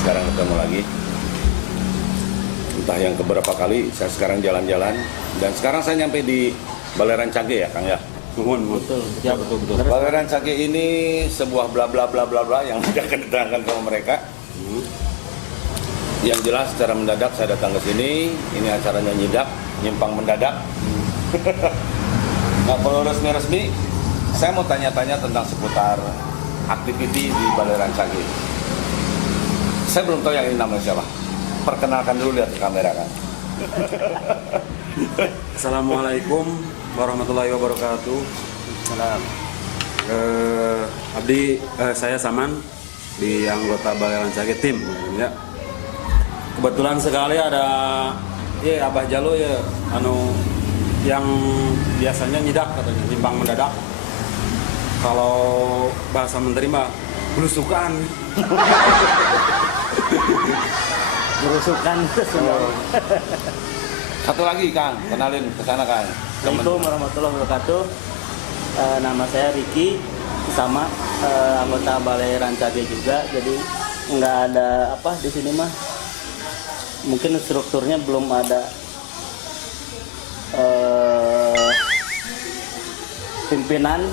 Sekarang ketemu lagi, entah yang keberapa kali saya sekarang jalan-jalan, dan sekarang saya nyampe di Balai Rancage ya Kang ya. Betul, ya betul. Balai Rancage ini sebuah bla bla bla bla bla yang tidak akan diterangkan sama mereka. Yang jelas secara mendadak saya datang ke sini, ini acaranya nyidak, nyimpang mendadak. Nah, kalau resmi-resmi, saya mau tanya-tanya tentang seputar aktiviti di Balai Rancage. Saya belum tahu yang ini namanya siapa. Perkenalkan dulu, lihat ke kamera kan. Assalamualaikum warahmatullahi wabarakatuh. Salam. Saya Saman di anggota Balai Rancage tim ya. Kebetulan sekali ada Abah Jalo ya yang biasanya nyidak katanya, nyimpang mendadak. Kalau bahasa menteri mah belusukan. Berusukan semua. Satu lagi Kang, kenalin ke sana Kang. Assalamualaikum warahmatullahi wabarakatuh. Nama saya Riki, sama anggota Balai Rancage juga. Jadi nggak ada apa di sini mah. Mungkin strukturnya belum ada pimpinan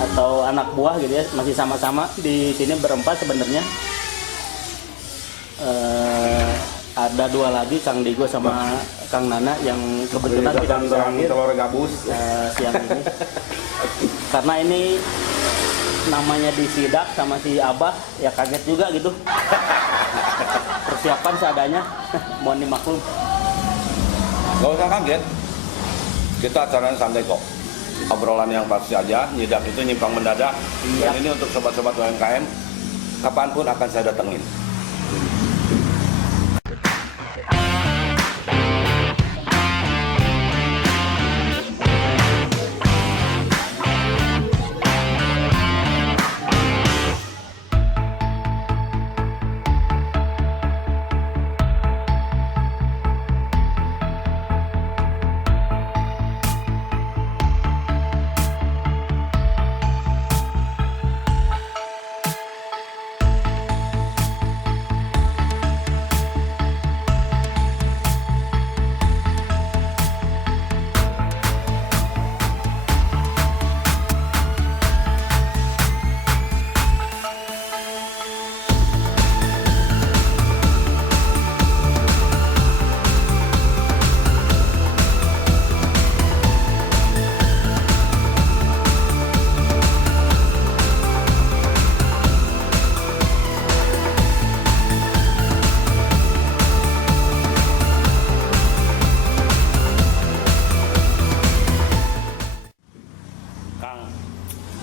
atau anak buah gitu ya. Masih sama-sama di sini berempat sebenarnya. Ada dua lagi, Kang Digo sama Kang Nana yang kebetulan tidak bisa hadir telur gabus siang ini. Karena ini namanya disidak sama si Abah, ya kaget juga gitu. Persiapan seadanya, mohon dimaklum. Gak usah kaget, kita acaranya santai kok. Obrolan yang pasti aja, nyidak itu nyimpang mendadak. Iya. Dan ini untuk sobat-sobat UMKM, kapanpun akan saya datengin.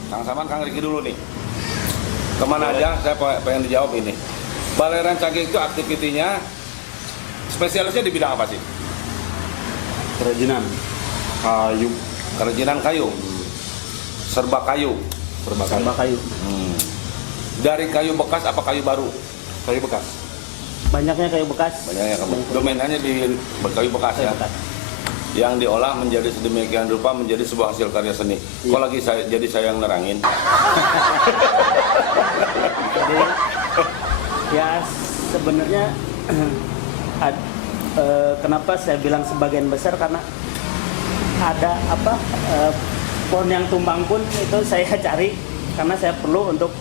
Kang Saman, Kang Riki dulu nih. Kemana aja saya pengen dijawab ini. Balai Rancage itu aktivitinya spesialisnya di bidang apa sih? Kerajinan kayu. Kerajinan kayu. Serba kayu. Sama kayu. Dari kayu bekas apa kayu baru? Kayu bekas. Banyaknya kayu bekas. Banyaknya domenannya di kayu bekas Kayu ya. bekas. Yang diolah menjadi sedemikian rupa menjadi sebuah hasil karya seni. Kok lagi saya yang nerangin? Jadi ya sebenarnya kenapa saya bilang sebagian besar karena ada pohon yang tumbang pun itu saya cari karena saya perlu untuk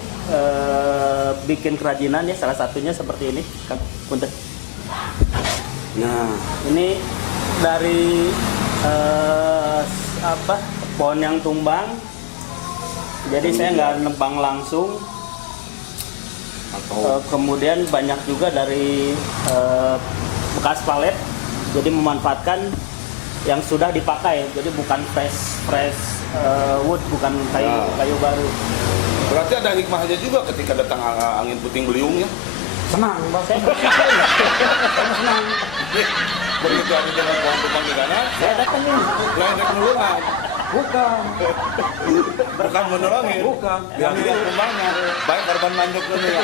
bikin kerajinan ya, salah satunya seperti ini Kang Punten. Nah, Ini dari pohon yang tumbang. Jadi saya nggak nebang langsung. atau Kemudian banyak juga dari bekas palet. Jadi memanfaatkan yang sudah dipakai. Jadi bukan fresh wood, bukan kayu baru. Berarti ada hikmahnya juga ketika datang angin puting beliung ya. senang, Bang. Saya senang. Begitu ada dengan pohon tumbang di sana, Saya datang nih. ledek nulungan. Bukan. Bukan menolongin. Bukan. Yang lihat tumbangnya. Baik korban manjok dulu ya.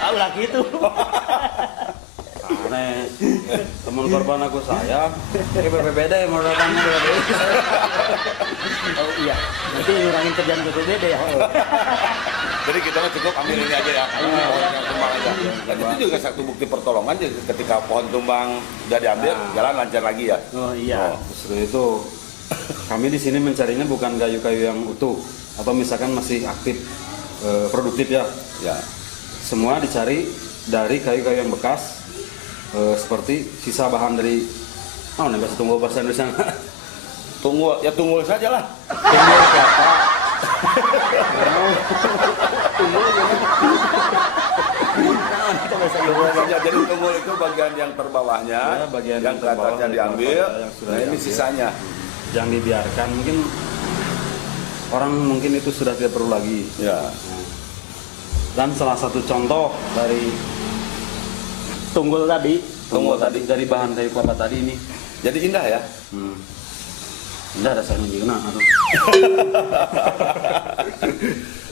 Tahu lah gitu. Aneh. Teman korban aku saya. Berbeda ya mau datangnya. Oh iya. Nanti ngurangin kerjaan berbeda ya. Jadi kita mah cukup ambil ini aja ya. Pohon yang tumbang aja. Dan itu juga satu bukti pertolongan jadi ketika pohon tumbang udah diambil, jalan lancar lagi ya. Oh iya. Justru itu kami di sini mencarinya bukan kayu-kayu yang utuh atau misalkan masih aktif produktif ya. Ya. Semua dicari dari kayu-kayu yang bekas seperti sisa bahan dari nih bahasa tunggu bahasa Indonesia. Tunggu saja lah. Tunggu kelapa. Tunggu saja. Jadi tunggu itu bagian yang terbawahnya, Ya, bagian yang yang ke atasnya terbawah, diambil. yang sudah Nah ini diambil. sisanya. Yang dibiarkan mungkin orang mungkin itu sudah tidak perlu lagi. Ya. Dan salah satu contoh dari Tunggul tadi. Tunggul tadi. dari bahan kayu kelapa tadi ini. Jadi indah ya. Enggak ada sayang juga atau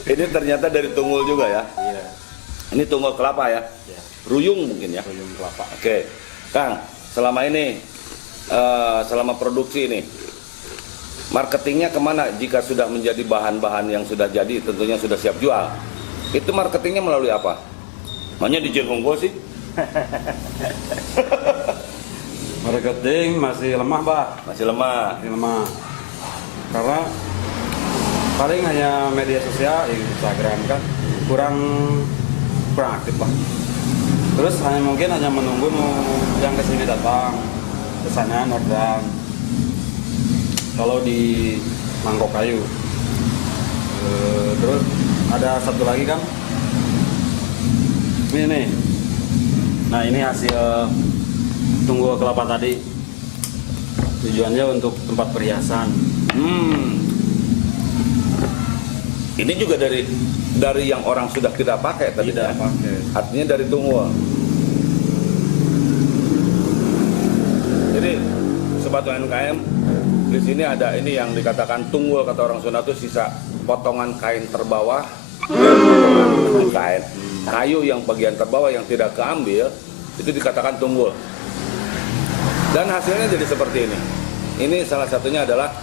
Ini ternyata dari tunggul juga ya. iya, Ini tunggul kelapa ya. ya, Ruyung mungkin ya. ruyung kelapa. Oke, Kang, selama ini, selama produksi ini, marketingnya kemana jika sudah menjadi bahan-bahan yang sudah jadi, tentunya sudah siap jual. Itu marketingnya melalui apa? Makanya di Unggul sih. Marketing masih lemah, Pak. Masih lemah. Masih lemah. Karena paling hanya media sosial, Instagram kan kurang aktif, Pak. Terus mungkin hanya menunggu yang kesini datang, kesana orderan. Kalau di mangkok kayu. Terus ada satu lagi kan, ini nih. Nah ini hasil tunggu kelapa tadi. Tujuannya untuk tempat perhiasan. Ini juga dari yang orang sudah tidak pakai tadi. Tidak pakai. Artinya dari tunggul. Jadi sobat UMKM, di sini ada ini yang dikatakan tunggul, kata orang Sunda itu sisa potongan kain terbawah. Kain kayu yang bagian terbawah yang tidak keambil itu dikatakan tunggul. Dan hasilnya jadi seperti ini. Ini salah satunya adalah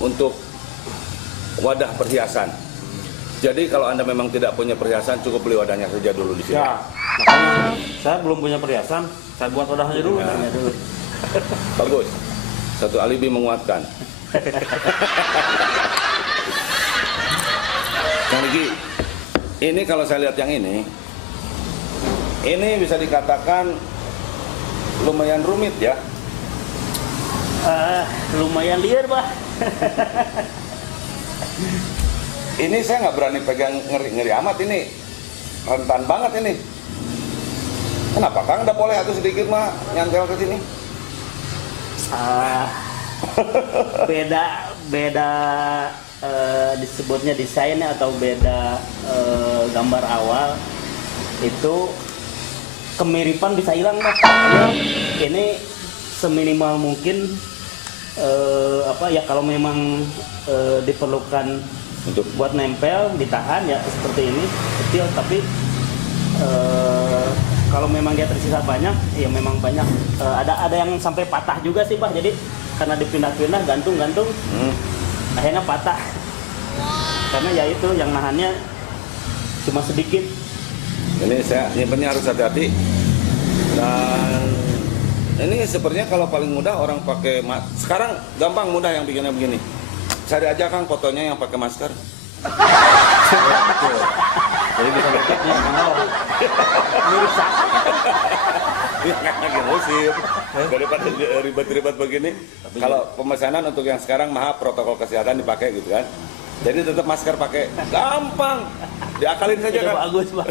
untuk wadah perhiasan. Jadi kalau Anda memang tidak punya perhiasan, cukup beli wadahnya saja dulu di sini. Ya, makanya saya belum punya perhiasan, saya buat wadahnya dulu. Tanya dulu. Bagus. Satu alibi menguatkan. Kang Riki, ini kalau saya lihat yang ini bisa dikatakan lumayan rumit ya. Lumayan liar, Pak. Ini saya nggak berani pegang, ngeri amat ini. Rentan banget ini. Kenapa Kang? Udah boleh atau sedikit mah nyantel ke sini? Beda disebutnya desain atau beda gambar awal itu kemiripan bisa hilang, Mas. Ini seminimal mungkin kalau memang diperlukan Untuk buat nempel ditahan ya seperti ini kecil, tapi kalau memang dia tersisa banyak ya memang banyak. Ada yang sampai patah juga sih, Pak. Jadi karena dipindah-pindah gantung akhirnya patah. Karena ya itu yang nahannya cuma sedikit. ini saya nyimpennya harus hati-hati. Dan ini sepertinya kalau paling mudah orang pakai sekarang gampang mudah yang bikinnya begini. Cari aja Kang fotonya yang pakai masker. Jadi bisa ngeceknya kalau Merusak. Lagi musim daripada ribet-ribet begini. Kalau pemesanan untuk yang sekarang maaf protokol kesehatan dipakai gitu kan. Jadi tetap masker pakai, gampang, diakalin saja Itu kan. bagus, Pak.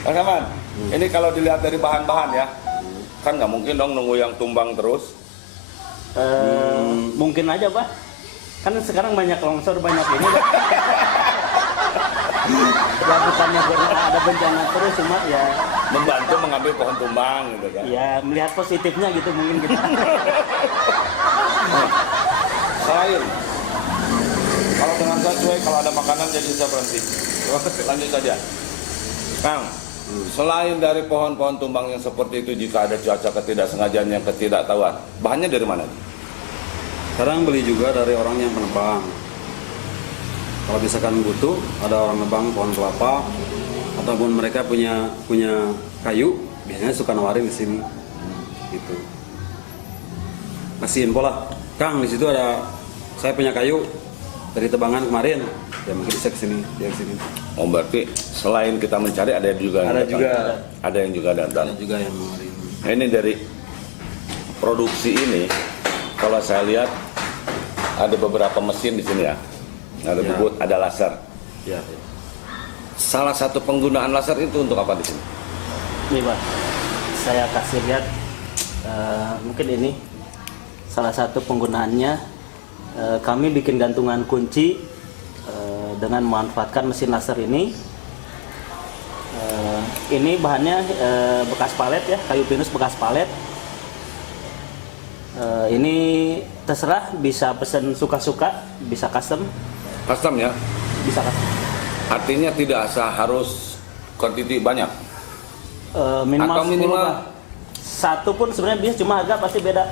Mas Aman, ini kalau dilihat dari bahan-bahan ya, kan nggak mungkin dong nunggu yang tumbang terus. Mungkin aja, Pak. Kan sekarang banyak longsor, banyak ini, Pak. Ya bukannya ada bencana terus, cuma ya Membantu mengambil pohon tumbang gitu kan. ya melihat positifnya gitu mungkin kita. Selain kalau dengan saya cuek, kalau ada makanan jadi saya berhenti. Lanjut saja, Kang. Selain dari pohon-pohon tumbang yang seperti itu, jika ada cuaca ketidaksengajaan yang ketidaktahuan, bahannya dari mana? kadang beli juga dari orang yang penebang. Kalau misalkan butuh, ada orang nebang pohon kelapa ataupun mereka punya kayu, biasanya suka nawarin di sini. Gitu. Kasih info lah, Kang, di situ ada saya punya kayu dari tebangan kemarin. Ya mungkin bisa kesini, dia kesini. Oh, berarti selain kita mencari ada juga yang Ada datang. juga. Ada yang juga datang. Ada juga yang nawarin. Nah, ini dari produksi ini, kalau saya lihat ada beberapa mesin di sini ya. Ada Ya. bubut, ada laser. Ya. Salah satu penggunaan laser itu untuk apa di sini? Nih, Pak. Saya kasih lihat mungkin ini salah satu penggunaannya. Kami bikin gantungan kunci dengan memanfaatkan mesin laser ini. Ini bahannya bekas palet ya, kayu pinus bekas palet. Ini terserah, bisa pesen suka-suka, bisa custom, Custom ya? bisa custom. Artinya tidak harus quantity banyak. Minimal Atau 10, minimal? Pak. Satu pun sebenarnya bisa, cuma harga pasti beda.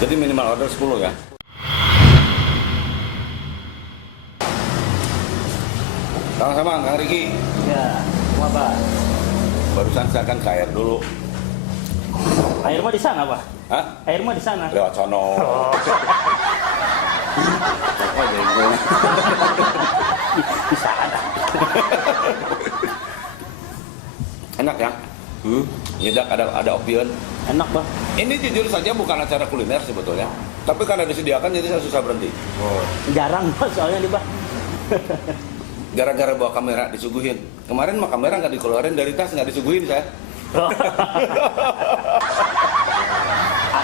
Jadi minimal order 10 ya? Sama-sama, Kang Riki. Ya, semua Pak. Barusan saya akan ke air dulu. Air mah di sana, Pak. Hah? Air mah di sana. Lewat sono. Oh, jenggo. Di sana. Enak ya? Nyedak ada opion. Enak, Pak. Ini jujur saja bukan acara kuliner sebetulnya. Tapi karena disediakan jadi saya susah berhenti. Oh, Jarang, Pak, soalnya di Pak. Gara-gara bawa kamera disuguhin. Kemarin mah kamera nggak dikeluarin dari tas, nggak disuguhin saya.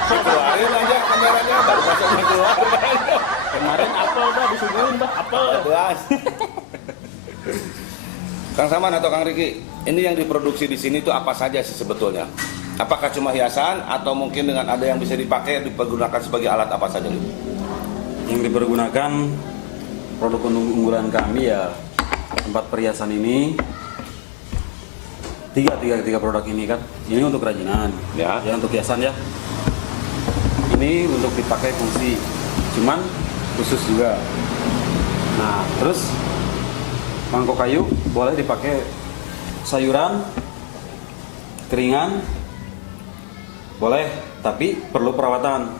Dikeluarin aja kameranya, baru masuknya keluar. Kemarin apel, Pak, disuguhin, Pak. Apel. Jelas. Kang Saman atau Kang Riki, ini yang diproduksi di sini itu apa saja sih sebetulnya? Apakah cuma hiasan atau mungkin dengan ada yang bisa dipakai dipergunakan sebagai alat apa saja? yang dipergunakan produk unggulan kami ya tempat perhiasan ini tiga produk ini kan. Ini untuk kerajinan, Ya. untuk hiasan ya. Ini untuk dipakai fungsi, cuman khusus juga. Nah, terus mangkok kayu boleh dipakai sayuran, keringan, boleh, tapi perlu perawatan.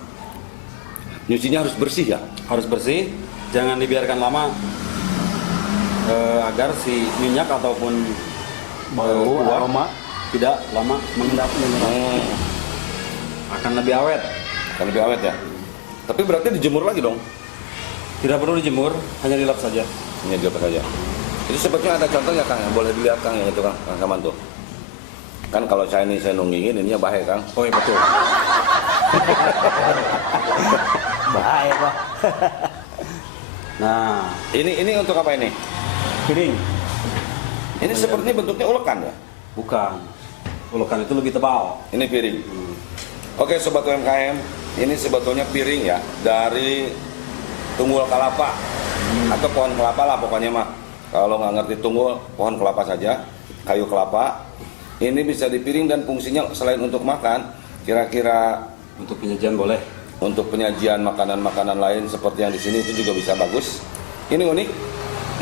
Nyucinya harus bersih ya? Harus bersih, jangan dibiarkan lama agar si minyak ataupun Bau, kuah aroma. tidak lama mengendap, akan lebih awet. Kan lebih awet ya? Tapi berarti dijemur lagi dong? Tidak perlu dijemur, hanya dilap saja. Ini dia saja. Itu sebetulnya ada contohnya Kang, yang boleh dilihat Kang yang itu Kang Saman tuh. Kan kalau saya nunggingin ininya bahaya Kang. Oh iya betul. Bahaya, Pak. Nah, Ini untuk apa ini? Piring. Ini sepertinya bentuknya ulekan ya? bukan. Ulekan itu lebih tebal. Ini piring. Oke Sobat UMKM, ini sebetulnya piring ya dari tunggul kelapa atau pohon kelapa lah pokoknya mah. Kalau nggak ngerti tunggul, pohon kelapa saja, kayu kelapa. Ini bisa dipiring dan fungsinya selain untuk makan, kira-kira Untuk penyajian boleh. untuk penyajian makanan-makanan lain seperti yang di sini itu juga bisa bagus. Ini unik.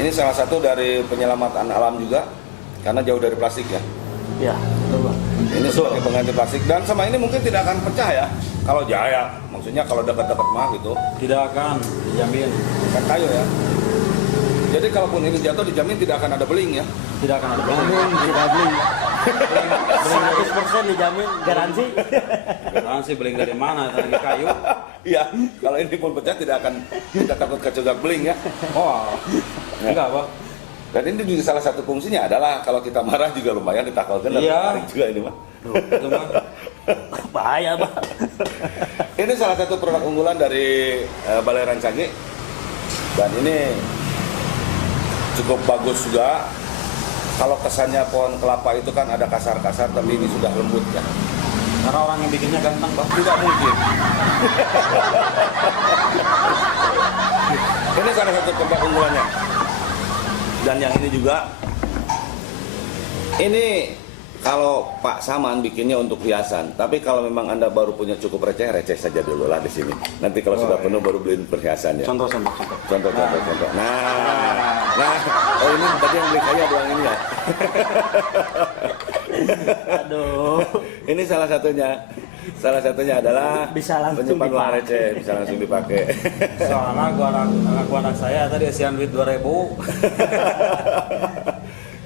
Ini salah satu dari penyelamatan alam juga karena jauh dari plastik ya. Ya, betul, Pak. Ini sebagai pengganti plastik dan sama ini mungkin tidak akan pecah ya. Kalau jaya, maksudnya kalau dekat-dekat mah gitu. Tidak akan dijamin. Kan kayu ya. Jadi kalaupun ini jatuh dijamin tidak akan ada beling ya. Tidak akan ada beling. Jamin, tidak beli. 100% dijamin, garansi. Garansi beling dari mana? Dari kayu. Iya, kalau ini pun pecah tidak takut kecegak beling ya. Oh, enggak Pak. Dan ini juga salah satu fungsinya adalah kalau kita marah juga lumayan ditakalkan dan Iya. tarik juga ini mah. Itu mah. Bahaya, Pak. Ini salah satu produk unggulan dari Balai Rancage dan ini cukup bagus juga. Kalau kesannya pohon kelapa itu kan ada kasar-kasar, tapi ini sudah lembut ya. Karena orang yang bikinnya ganteng Pak. Tidak mungkin. Ini salah satu produk unggulannya. Dan yang ini juga, ini kalau Pak Saman bikinnya untuk hiasan. Tapi kalau memang Anda baru punya cukup receh saja dulu lah di sini. Nanti kalau sudah penuh baru beliin perhiasannya. Contoh. Contoh. Nah, oh ini tadi yang beli kaya doang ini ya. Aduh. Ini salah satunya. Salah satunya adalah Bisa langsung penyimpan uang dipakai. receh, bisa langsung dipakai. Soalnya anak saya tadi asian duit 2.000.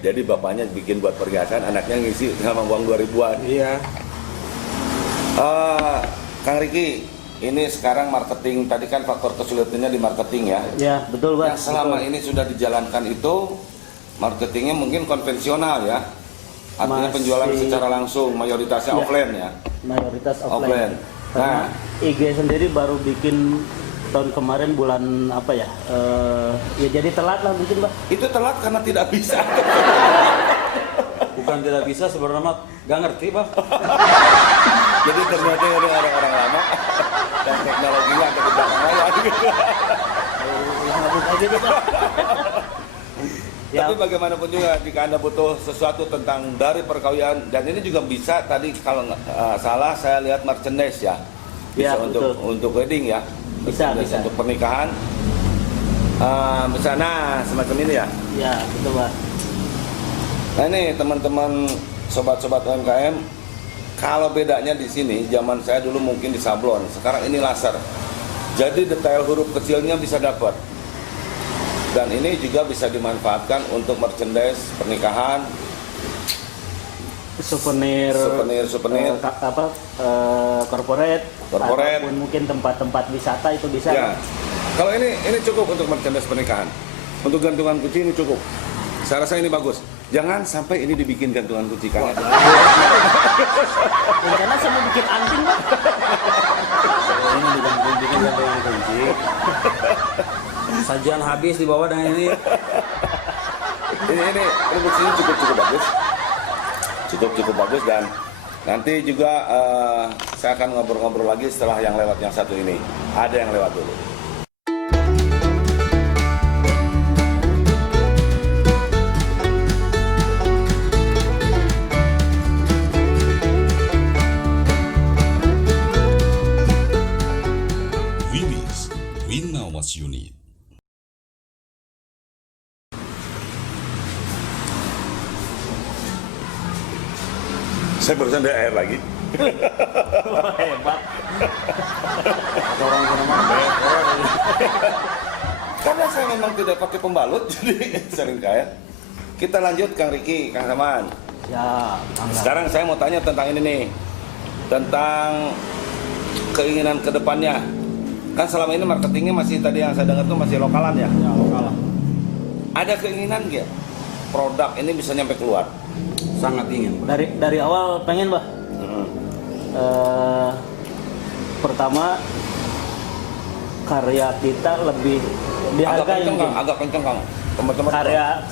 Jadi bapaknya bikin buat perhiasan, anaknya ngisi sama uang 2000-an. Iya. Kang Riki, ini sekarang marketing, tadi kan faktor kesulitannya di marketing ya. Ya, betul, Pak. Yang selama Betul. ini sudah dijalankan itu, marketingnya mungkin konvensional ya. Artinya Masih- penjualan secara langsung, mayoritasnya Ya. offline ya. Mayoritas Offline. offline. Karena IG sendiri baru bikin tahun kemarin bulan apa ya? Ya jadi telat lah mungkin, Pak. Itu telat karena tidak bisa. Bukan tidak bisa sebenarnya mah gak ngerti Pak. Jadi ternyata ada orang-orang lama dan teknologinya ada di belakang layar gitu. Habis aja gitu, Pak. Ya, Tapi bagaimanapun juga jika Anda butuh sesuatu tentang dari perkawinan, dan ini juga bisa tadi kalau nggak salah saya lihat merchandise ya. Bisa Ya, untuk wedding ya. Bisa, Merchandise bisa. untuk pernikahan. Misalnya semacam ini ya. ya betul, Pak. Nah ini teman-teman sobat-sobat UMKM, kalau bedanya di sini, zaman saya dulu mungkin di sablon, sekarang ini laser. Jadi detail huruf kecilnya bisa dapat. Dan ini juga bisa dimanfaatkan untuk merchandise pernikahan, Souvenir, souvenir. corporate, Corporate. ataupun mungkin tempat-tempat wisata itu bisa. Ya. Kalau ini cukup untuk merchandise pernikakan. Untuk gantungan kunci ini cukup. Saya rasa ini bagus. Jangan sampai ini dibikin gantungan kunci kan. Rencana saya mau bikin anting, Pak. Ini bikin gantungan kunci. Sajian habis dibawa dengan ini. Ini produksinya cukup bagus. Cukup bagus dan nanti juga saya akan ngobrol-ngobrol lagi setelah yang lewat yang satu ini. Ada yang lewat dulu. Wiwis, we know what you need. Saya barusan ada air lagi. Wah, hebat. Atau orang sana mah Karena saya memang tidak pakai pembalut, jadi sering kaya. Kita lanjut Kang Riki, Kang Saman. Ya, bangga. Sekarang saya mau tanya tentang ini nih, tentang keinginan kedepannya. Kan selama ini marketingnya masih tadi yang saya dengar tuh masih lokalan ya. ya lokal. Ada keinginan nggak produk ini bisa nyampe keluar? Sangat ingin. Pak. Dari awal pengen, Pak. Pertama karya kita lebih dihargai mungkin. Agak kenceng Kang. Teman-teman.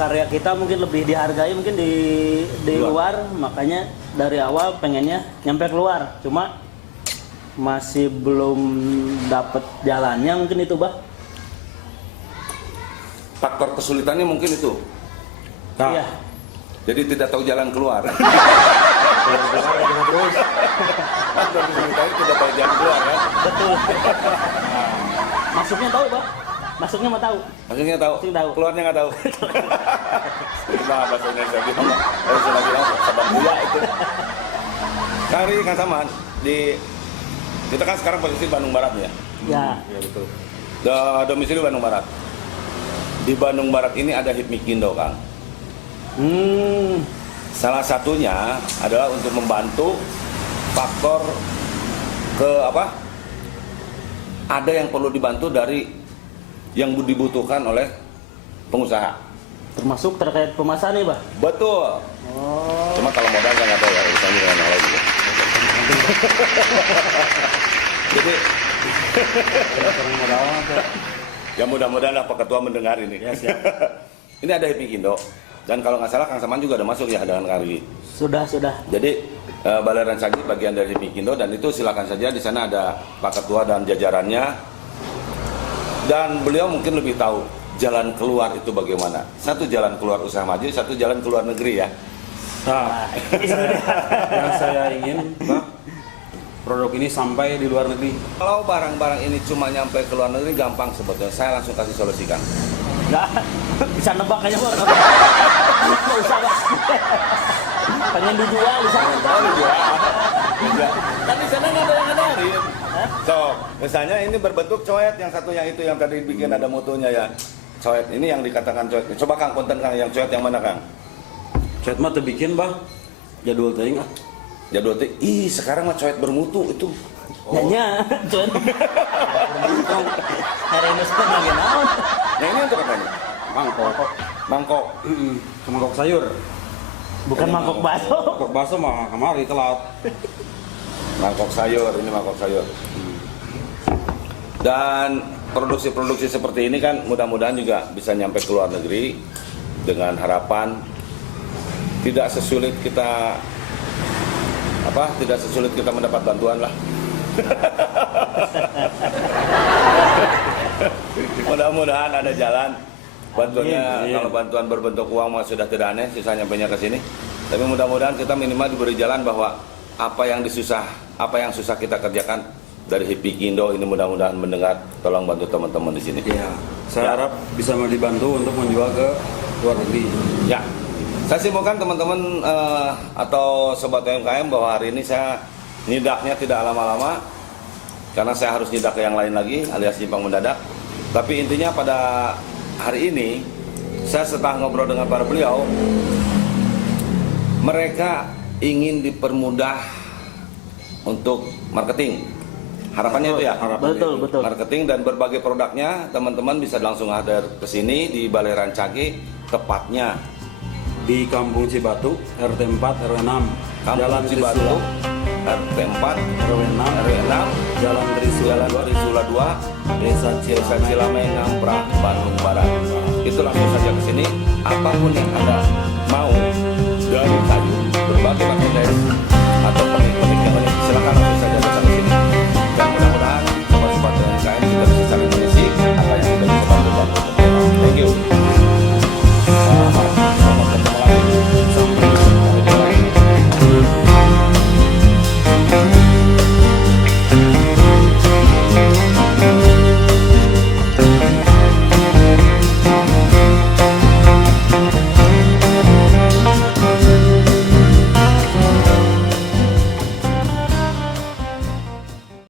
Karya kita mungkin lebih dihargai mungkin di luar, makanya dari awal pengennya nyampe keluar. Cuma masih belum dapet jalannya mungkin itu, Bah. Faktor kesulitannya mungkin itu. Nah, Iya. Jadi tidak tahu jalan keluar. terus Faktor kesulitannya tidak tahu jalan keluar ya. Betul. Masuknya tahu, Bah. Masuknya mah tahu. Maksudnya tahu, Maksudnya tahu. keluarnya nggak tahu. Itu mah bahasa Indonesia bilang, bahasa Indonesia bilang sabar buya itu. Kari Kang Saman, kita kan sekarang posisi Bandung Barat ya. Ya. ya betul. Domisili Bandung Barat. di Bandung Barat ini ada Hipmikindo, Kang. Salah satunya adalah untuk membantu faktor ada yang perlu dibantu dari yang dibutuhkan oleh pengusaha. Termasuk terkait pemasaran nih, Bah? Betul. Oh. Cuma kalau modal kan nggak tahu ya, urusannya dengan yang lain. Jadi ya mudah-mudahan lah Pak Ketua mendengar ini. Ya, siap. Ini ada Hipmikindo. Dan kalau nggak salah Kang Saman juga ada masuk ya dengan Kang Rigi. Sudah. Jadi Balai Rancage bagian dari Hipmikindo, dan itu silakan saja, di sana ada Pak Ketua dan jajarannya. Dan beliau mungkin lebih tahu jalan keluar itu bagaimana. Satu jalan keluar usaha maju, satu jalan keluar negeri ya. Nah, yang saya ingin, Pak, produk ini sampai di luar negeri. Kalau barang-barang ini cuma nyampe ke luar negeri gampang sebetulnya. Saya langsung kasih solusikan. Nggak, bisa nebak aja, Bang. Nggak usah, Bang. Pengen dijual di sana. Oh, dijual. Kan di sana nggak ada yang ngadain. So, misalnya ini berbentuk coet, yang satu yang itu yang tadi bikin ada mutunya ya. Coet ini yang dikatakan coet. Coba Kang konten Kang, yang coet yang mana Kang? Coet mah terbikin, Bah. Jadwal teuing ah. Jadwal teh, sekarang mah coet bermutu itu. Nanya, cuman. Hari ini suka lagi naon. Nah ini untuk apa ini? Mangkok. Mangkok. Mangkok sayur. Bukan mangkok bakso. Mangkok bakso mah kemari telat. Mangkok sayur, ini mangkok sayur. Dan produksi-produksi seperti ini kan mudah-mudahan juga bisa nyampe ke luar negeri dengan harapan tidak sesulit kita mendapat bantuan lah. Mudah-mudahan ada jalan. Bantuannya, Amin. kalau bantuan berbentuk uang mah sudah tidak aneh, sisa nyampainya ke sini. Tapi mudah-mudahan kita minimal diberi jalan bahwa apa yang susah kita kerjakan dari Hipmikindo ini, mudah-mudahan mendengar, tolong bantu teman-teman di sini. Iya. Saya harap bisa dibantu untuk menjual ke luar negeri. Ya, saya simpulkan teman-teman atau sobat UMKM bahwa hari ini saya nyidaknya tidak lama-lama karena saya harus nyidak ke yang lain lagi alias nyimpang mendadak. Tapi intinya pada hari ini saya setelah ngobrol dengan para beliau, mereka ingin dipermudah untuk marketing. Harapannya itu ya, Betul. marketing dan berbagai produknya teman-teman bisa langsung hadir ke sini di Balai Rancage, tepatnya Di Kampung Cibatu, RT 4 RW 6. Jalan Cibatu, RT 4 RW 6, RW 6, Jalan Jalan Trisula 2, Desa Desa Cilamay, Ngamprah, Bandung Barat. Itu langsung saja ke sini. Apapun yang Anda mau